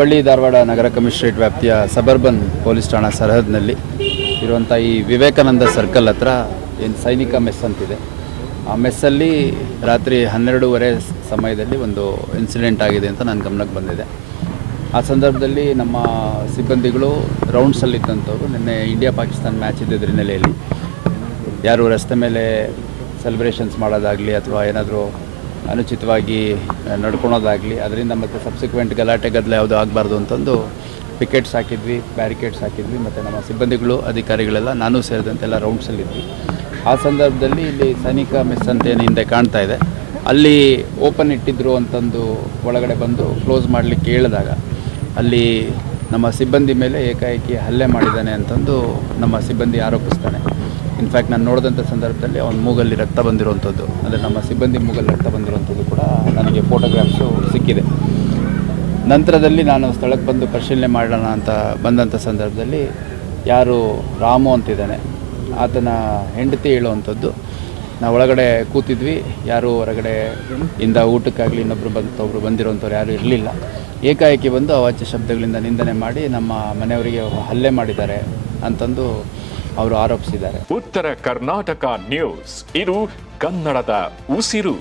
ಹುಬ್ಬಳ್ಳಿ ಧಾರವಾಡ ನಗರ ಕಮಿಷನರೇಟ್ ವ್ಯಾಪ್ತಿಯ suburban police ಠಾಣಾ ಸರಹದ್ನಲ್ಲಿ ಇರುವಂಥ ಈ ವಿವೇಕಾನಂದ ಸರ್ಕಲ್ ಹತ್ರ ಏನು ಸೈನಿಕ ಮೆಸ್ ಅಂತಿದೆ. ಆ ಮೆಸ್ಸಲ್ಲಿ ರಾತ್ರಿ ಹನ್ನೆರಡೂವರೆ ಸಮಯದಲ್ಲಿ ಒಂದು ಇನ್ಸಿಡೆಂಟ್ ಆಗಿದೆ ಅಂತ ನನ್ನ ಗಮನಕ್ಕೆ ಬಂದಿದೆ. ಆ ಸಂದರ್ಭದಲ್ಲಿ ನಮ್ಮ ಸಿಬ್ಬಂದಿಗಳು ರೌಂಡ್ಸಲ್ಲಿದ್ದಂಥವ್ರು, ನಿನ್ನೆ ಇಂಡಿಯಾ ಪಾಕಿಸ್ತಾನ ಮ್ಯಾಚ್ ಇದ್ದಿದ್ದ ಹಿನ್ನೆಲೆಯಲ್ಲಿ ಯಾರು ರಸ್ತೆ ಮೇಲೆ ಸೆಲೆಬ್ರೇಷನ್ಸ್ ಮಾಡೋದಾಗಲಿ ಅಥವಾ ಏನಾದರೂ ಅನುಚಿತವಾಗಿ ನಡ್ಕೊಳೋದಾಗಲಿ, ಅದರಿಂದ ಮತ್ತು ಸಬ್ಸಿಕ್ವೆಂಟ್ ಗಲಾಟೆ, ಗದ್ದಲ ಯಾವುದು ಆಗಬಾರ್ದು ಅಂತಂದು ಪಿಕೆಟ್ಸ್ ಹಾಕಿದ್ವಿ ಬ್ಯಾರಿಕೇಡ್ಸ್ ಹಾಕಿದ್ವಿ, ಮತ್ತು ನಮ್ಮ ಸಿಬ್ಬಂದಿಗಳು, ಅಧಿಕಾರಿಗಳೆಲ್ಲ ನಾನು ಸೇರಿದಂತೆ ಎಲ್ಲ ರೌಂಡ್ಸಲ್ಲಿದ್ವಿ ಆ ಸಂದರ್ಭದಲ್ಲಿ ಇಲ್ಲಿ ಸೈನಿಕ ಮಿಸ್ ಅಂತ ಏನು ಹಿಂದೆ ಕಾಣ್ತಾ ಇದೆ. ಅಲ್ಲಿ ಓಪನ್ ಇಟ್ಟಿದ್ರು ಅಂತಂದು ಒಳಗಡೆ ಬಂದು ಕ್ಲೋಸ್ ಮಾಡಲಿಕ್ಕೆ ಹೇಳಿದಾಗ, ಅಲ್ಲಿ ನಮ್ಮ ಸಿಬ್ಬಂದಿ ಮೇಲೆ ಏಕಾಏಕಿ ಹಲ್ಲೆ ಮಾಡಿದ್ದಾನೆ ಅಂತಂದು ನಮ್ಮ ಸಿಬ್ಬಂದಿ ಆರೋಪಿಸ್ತಾನೆ. ಇನ್ಫ್ಯಾಕ್ಟ್ ನಾನು ನೋಡಿದಂಥ ಸಂದರ್ಭದಲ್ಲಿ ಅವನ ಮೂಗಲ್ಲಿ ರಕ್ತ ಬಂದಿರುವಂಥದ್ದು. ಅಂದರೆ ನಮ್ಮ ಸಿಬ್ಬಂದಿ ಮೂಗಲ್ಲಿ ರಕ್ತ ಬಂದಿರುವಂಥದ್ದು ಕೂಡ ನನಗೆ ಫೋಟೋಗ್ರಾಫ್ಸು ಸಿಕ್ಕಿದೆ. ನಂತರದಲ್ಲಿ ನಾನು ಸ್ಥಳಕ್ಕೆ ಬಂದು ಪರಿಶೀಲನೆ ಮಾಡೋಣ ಅಂತ ಬಂದಂಥ ಸಂದರ್ಭದಲ್ಲಿ ಯಾರು ರಾಮು ಅಂತಿದ್ದಾನೆ. ಆತನ ಹೆಂಡತಿ ಹೇಳುವಂಥದ್ದು, ನಾವು ಒಳಗಡೆ ಕೂತಿದ್ವಿ. ಯಾರು ಹೊರಗಡೆ ಇಂದ ಊಟಕ್ಕಾಗಲಿ ಇನ್ನೊಬ್ಬರು ಬಂದು ಒಬ್ಬರು ಬಂದಿರೋಂಥವ್ರು ಯಾರೂ ಇರಲಿಲ್ಲ. ಏಕಾಏಕಿ ಬಂದು ಅವಾಚ್ಯ ಶಬ್ದಗಳಿಂದ ನಿಂದನೆ ಮಾಡಿ ನಮ್ಮ ಮನೆಯವರಿಗೆ ಹಲ್ಲೆ ಮಾಡಿದ್ದಾರೆ ಅಂತಂದು ಅವರು ಆರೋಪಿಸಿದ್ದಾರೆ. ಉತ್ತರ ಕರ್ನಾಟಕ ನ್ಯೂಸ್. ಇದು ಕನ್ನಡದ ಉಸಿರು.